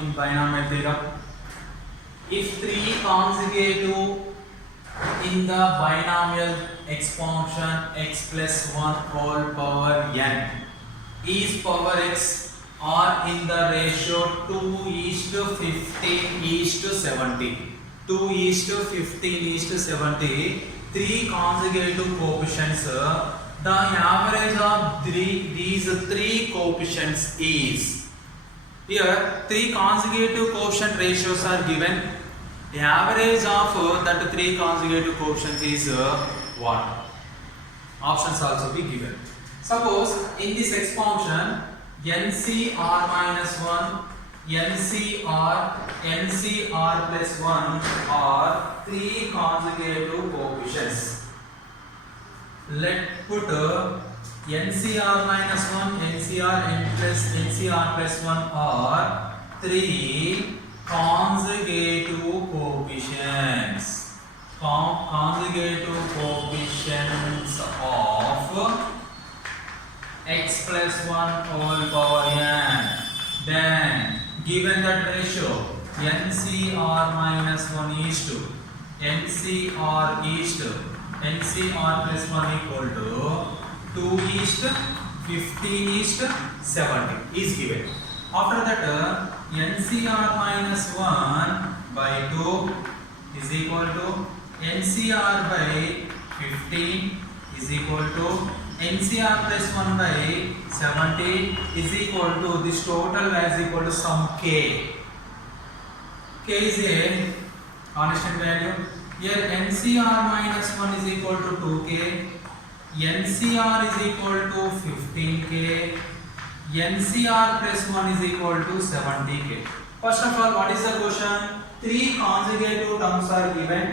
in binomial theorem. If 3 consecutive in the binomial expansion x plus 1 whole power n is power x are in the ratio 2:15:70. 2:15:70. 3 consecutive coefficients. The average of these 3 coefficients is, here 3 consecutive coefficient ratios are given. The average of that 3 consecutive coefficients is 1. Options also be given. Suppose in this expansion NCR minus 1, NCR plus 1 are 3 consecutive coefficients. Let put NCR minus 1, NCR plus 1 are 3 consecutive coefficients. Consecutive coefficients of x plus 1 whole power n. Then given that ratio NCR minus 1 is to NCR plus 1 equal to 2:15:70 is given. After that NCR minus 1 by 2 is equal to NCR by 15 is equal to NCR plus 1 by 70 is equal to this total is equal to some k. K is a constant value. Here NCR minus 1 is equal to 2k. NCR is equal to 15k. NCR plus 1 is equal to 70k. First of all, what is the question? 3 consecutive terms are given.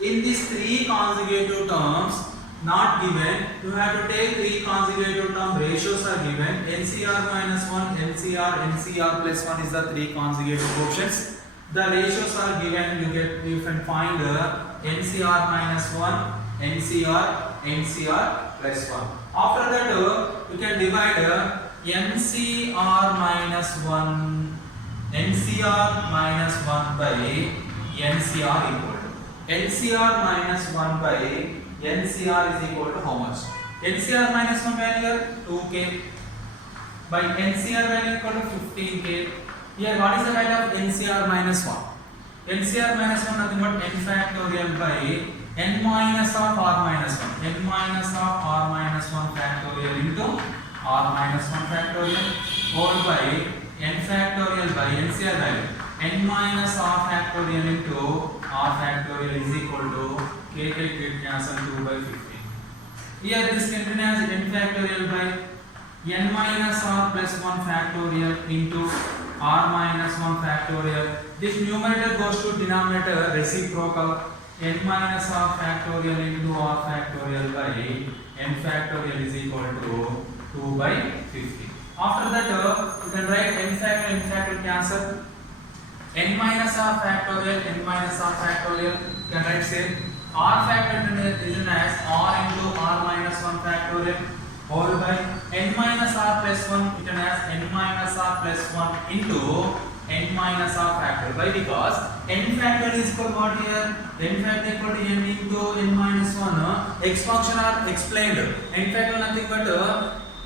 In these 3 consecutive terms not given, you have to take 3 consecutive term ratios are given. NCR minus 1, NCR plus 1 is the 3 consecutive coefficients. The ratios are given. You can find NCR minus 1, NCR plus 1. After that you can divide NCR minus 1 by NCR equal to NCR minus 1 by NCR is equal to how much? NCR minus 1 value 2k by NCR value equal to 15k. Here what is the value of NCR minus 1? NCR minus 1 nothing but n factorial by n minus of r minus 1. N minus of r minus 1 factorial into r minus 1 factorial whole by n factorial by NCR value n minus r factorial into r factorial is equal to k cancel 2 by 15. Here this can be as n factorial by n minus r plus 1 factorial into r minus 1 factorial. This numerator goes to denominator reciprocal. N minus r factorial into r factorial by n factorial is equal to 2 by 50. After that you can write n factorial cancel. N minus r factorial, you can write say r factorial is written as r into r minus 1 factorial whole by n minus r plus 1 written as n minus r plus 1 into n minus r factorial. Why? Because n factorial is equal to what here? N factorial equal to n into n minus 1. X function are explained. N factorial nothing but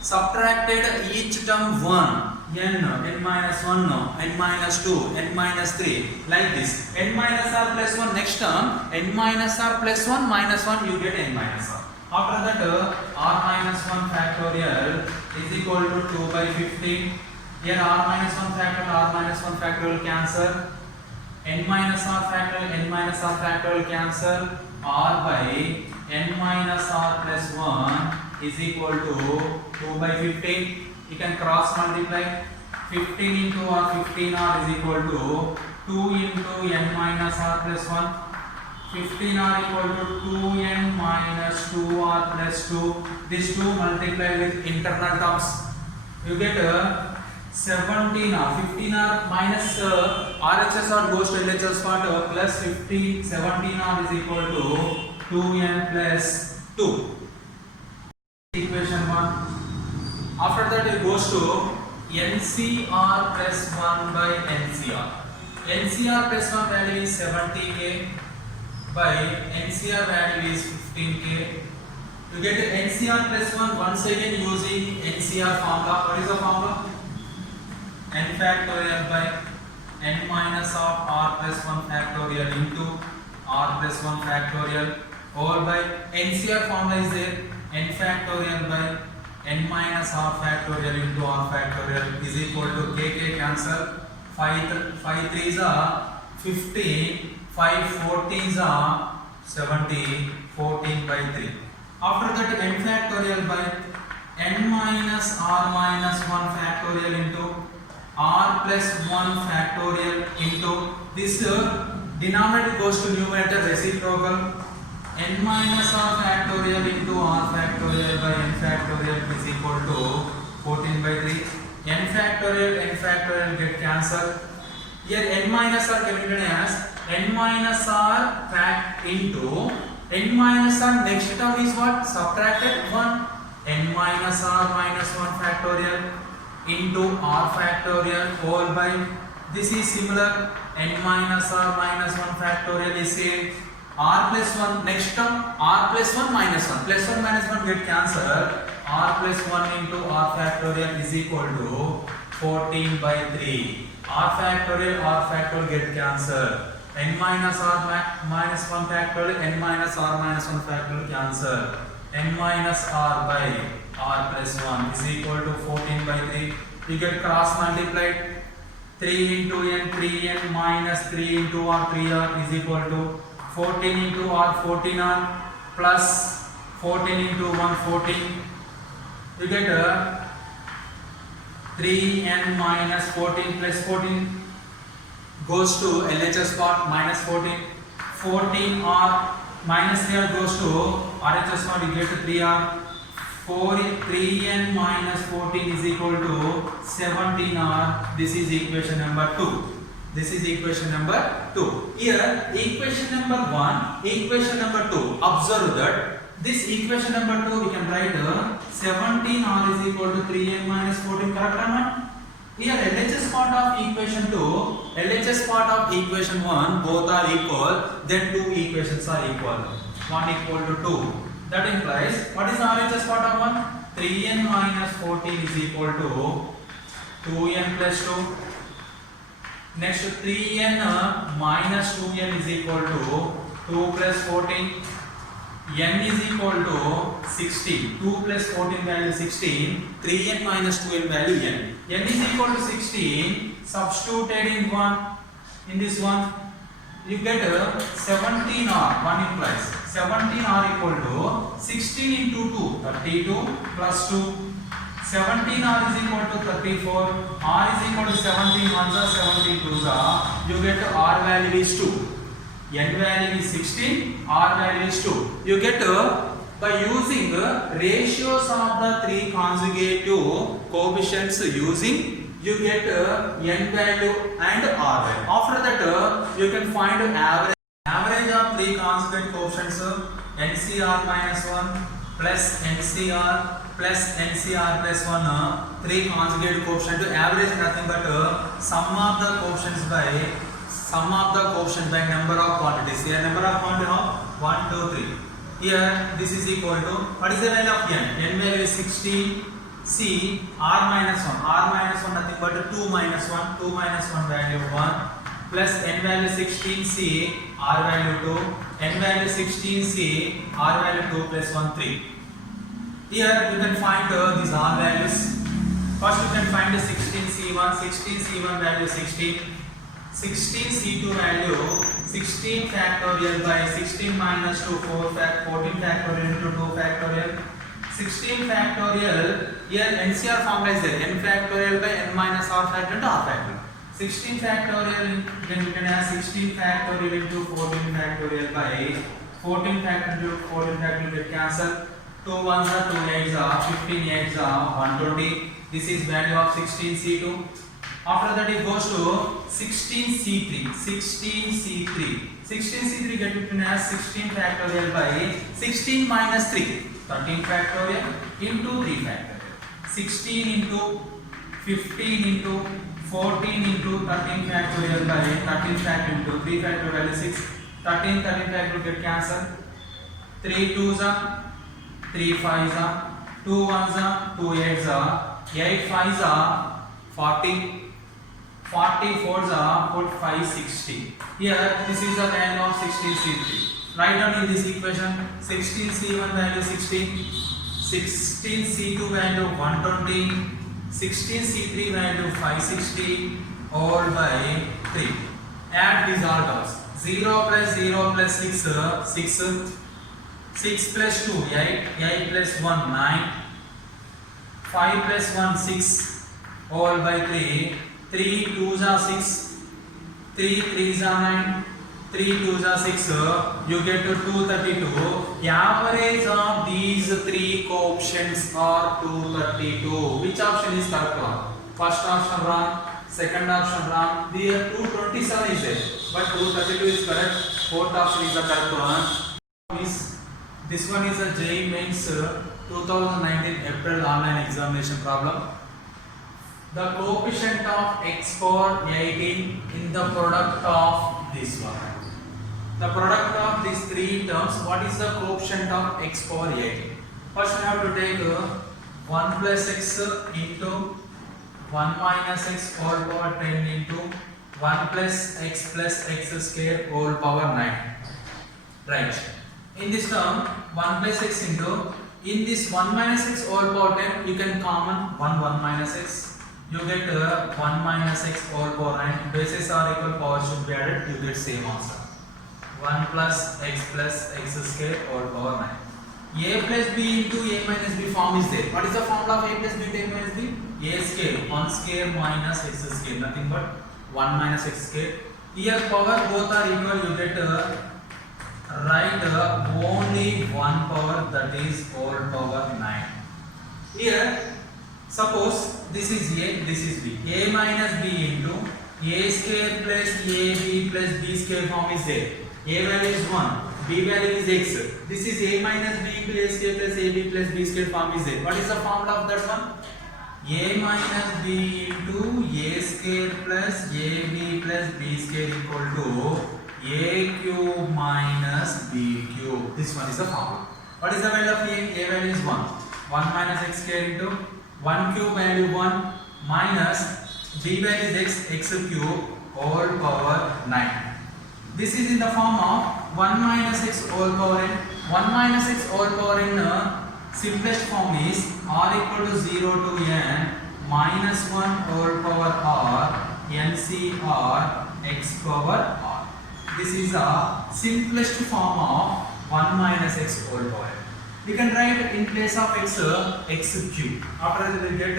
subtracted each term 1. N minus 1, n minus 2, n minus 3, like this. N minus r plus 1 next term, n minus r plus 1 minus 1 you get n minus r. After that r minus 1 factorial is equal to 2 by 15. Here r minus 1 factorial cancel. N minus r factorial cancel. R by n minus r plus 1 is equal to 2 by 15. You can cross multiply. 15 into r 15r is equal to 2 into n minus r plus 1. 15r equal to 2n minus 2r plus 2. This 2 multiply with internal terms. You get 17r. 15r minus RHS part goes to LHS part plus 17r is equal to 2n plus 2. Equation 1. After that it goes to NCR plus 1 by NCR. NCR plus 1 value is 70k by NCR value is 15k. You get NCR plus 1 once again using NCR formula. What is the formula? N factorial by n minus of r plus 1 factorial into r plus 1 factorial over by NCR formula is there. N factorial by n minus r factorial into r factorial is equal to k cancel. 5 3s are 15, 5 14s are 70, 14 by 3. After that n factorial by n minus r minus 1 factorial into r plus 1 factorial into this denominator goes to numerator reciprocal. N minus r factorial into r factorial by n factorial is equal to 14 by 3. N factorial get cancelled. Here n minus r can be written as n minus r fact into n minus r next term is what? Subtracted 1. N minus r minus 1 factorial into r factorial whole by this is similar. N minus r minus 1 factorial is same. R plus 1 next term r plus 1 minus 1 plus 1 minus 1 get cancelled. R plus 1 into r factorial is equal to 14 by 3. R factorial get cancelled. N minus r minus 1 factorial, n minus r minus 1 factorial cancel. N minus r by r plus 1 is equal to 14 by 3. You get cross multiplied. 3 into n, 3n minus 3 into r, 3r is equal to 14 into r, 14r plus 14 into 1, 14. You get 3n minus 14 plus 14 goes to LHS part minus 14. 14r minus 3r goes to RHS part, you get 3r. 3n minus 14 is equal to 17r. This is equation number 2. Here equation number 1, equation number 2. Observe that this equation number 2 we can write 17r is equal to 3n minus 14, correct or not? Here LHS part of equation 2, LHS part of equation 1 both are equal, then two equations are equal. 1 equal to 2. That implies what is RHS part of 1? 3n minus 14 is equal to 2n plus 2. Next 3n minus 2n is equal to 2 plus 14. N is equal to 16. 2 plus 14 value 16. 3n minus 2n value n. N is equal to 16. Substituted in this one. You get 17r. 1 implies 17r equal to 16 into 2. 32 plus 2. 17r is equal to 34. R is equal to 17 ones are 17 twos are. You get r value is 2. N value is 16, R value is 2. You get by using ratios of the three conjugative coefficients using, you get N value and R value. After that you can find average of three conjugate coefficients NCR minus 1 plus NCR plus NCR plus 1 three conjugate coefficients. Average nothing but sum of the coefficients by number of quantities. Here number of quantities of 1, 2, 3. Here this is equal to, what is the value of n? N value is 16. C r minus 1. R minus 1 nothing but 2 minus 1. 2 minus 1 value 1 plus n value 16. C r value 2. N value 16. C r value 2 plus 1 3. Here you can find these r values. First you can find 16 C1. 16 C1 value 16. 16 C2 value 16 factorial by 16 minus 2 14 factorial into 2 factorial. 16 factorial, here NCR formula is there, n factorial by n minus r factorial into r factorial. 16 factorial then we can have 16 factorial into 14 factorial by 14 factorial into 14 factorial get cancel. 2 ones are 2 8s are 15 8s are 120. This is value of 16 C2. After that it goes to 16 C3. 16 C3 get written as 16 factorial by 16 minus 3. 13 factorial into 3 factorial. 16 into 15 into 14 into 13 factorial by 13 factorial into 3 factorial is 6. 13 factorial get cancelled. 3 2s are 3 5s are 2 1s are 2 8s are 8 5s are 40. 40 4s are put 5 60. Here this is the value of 16C3. Write down in this equation 16C1 value 16, 16C2 value 120, 16C3 value 560 all by 3. Add these all terms. 0 plus 0 plus 6, 6 plus 2 8, 8 plus 1 9, 5 plus 1 6 all by 3. 3 2s are 6, 3 3s are 9, 3 2s are 6, you get to 232. Average of these three coefficients are 232. Which option is correct one? First option wrong, second option wrong. There 227 is there, but 232 is correct. Fourth option is the correct one. This one is a JEE Mains 2019 April online examination problem. The coefficient of x power 18 in the product of this one. The product of these three terms, what is the coefficient of x power 18? First we have to take 1 plus x into 1 minus x all power 10 into 1 plus x square all power 9. Right. In this term, 1 plus x into, in this 1 minus x all power 10, you can common 1 minus x. You get 1 minus x all power 9. Bases are equal, power should be added, you get same answer. 1 plus x square all power 9. A plus b into a minus b form is there. What is the formula of a plus b into a minus b? A square, 1 square minus x square, nothing but 1 minus x square. Here power both are equal, you get write only one power, that is all power 9. Here suppose this is a, this is b. A minus b into a square plus ab plus b square form is there. A value is 1, b value is x. This is a minus b into a square plus ab plus b square form is there. What is the formula of that one? A minus b into a square plus ab plus b square equal to a cube minus b cube. This one is the formula. What is the value of a? A value is 1. 1 minus x square into 1 cube value 1 minus b value is x cube all power 9. This is in the form of 1 minus x all power n. 1 minus x all power n simplest form is r equal to 0 to n minus 1 all power r ncr x power r. This is a simplest form of 1 minus x all power n. We can write in place of x cube. After that we will get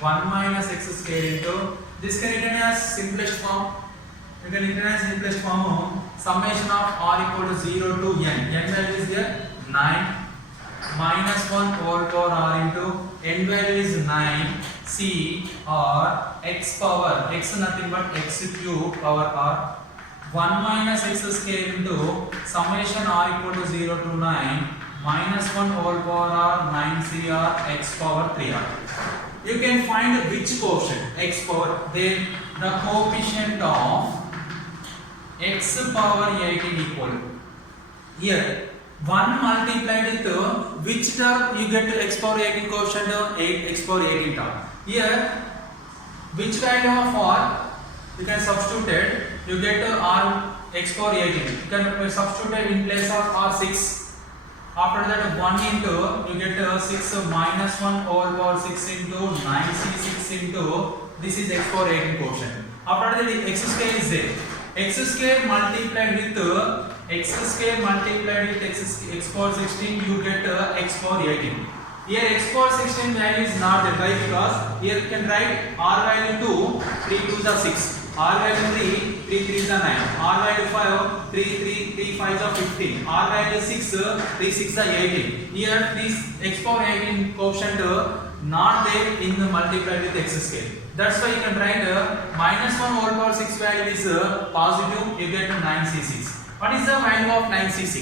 1 minus x square into, this can written as simplest form. We can written as simplest form summation of r equal to 0 to n. N value is there 9 minus 1 all power r into n value is 9 c r x power x nothing but x cube power r. 1 minus x square into summation r equal to 0 to 9 minus 1 all power r 9 cr x power 3r. You can find which coefficient x power, then the coefficient of x power 18 equal. Here 1 multiplied with which term you get to x power 18 coefficient 8 x power 18 term. Here which value of r you can substitute it, you get r x power 18. You can substitute it in place of r 6. After that 1 into, you get 6 minus 1 all power 6 into 9c6 into, this is x power 18 coefficient. After that x square is there. X square multiplied with x square multiplied with x power 16, you get x power 18. Here x power 16 value is not there. Why? Because here you can write r value 2, 3 2s are 6. R value 3, 3 3s are 9. R value 5, 3 5s are 15. R value 6, 3 6s are 18. Here this x power 18 coefficient not there in the multiplied with x square. That's why you can write minus 1 all power 6 value is positive, you get 9c6. What is the value of 9c6?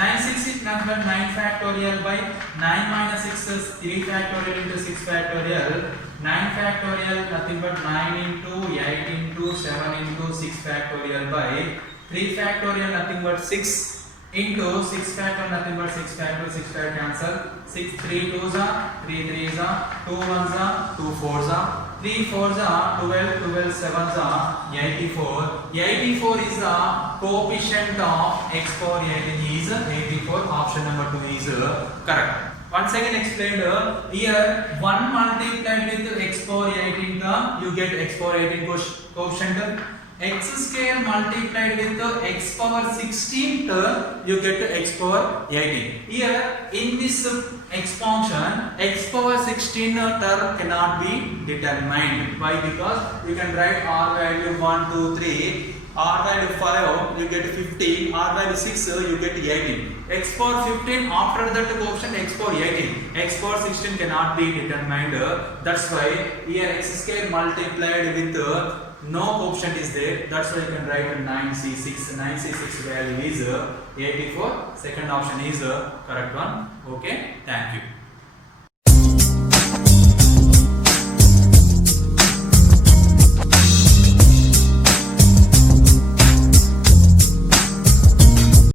9c6 is nothing but 9 factorial by 9 minus 6 is 3 factorial into 6 factorial. 9 factorial nothing but 9 into 8 into 7 into 6 factorial by 3 factorial nothing but 6 into 6 factor nothing but 6 factor, 6 factor cancel, 6 3 2s are 3 3s are 2 1s are 2 4s are 3 4s are 12 12 7s are 84. 84 is the coefficient of x power 18 is 84. Option number 2 is correct. Once again explained here 1 multiplied with x power 18 term you get x power 18 coefficient. X square multiplied with x power 16 term you get x power 18. Here in this expansion x power 16 term cannot be determined. Why? Because you can write r value 1 2 3, r value 5 you get 15, r value 6 you get 18. X power 15 after that coefficient x power 18, x power 16 cannot be determined. That's why here x square multiplied with no coefficient is there. That's why you can write 9c6. 9c6 value is 84. Second option is correct one. Okay, thank you.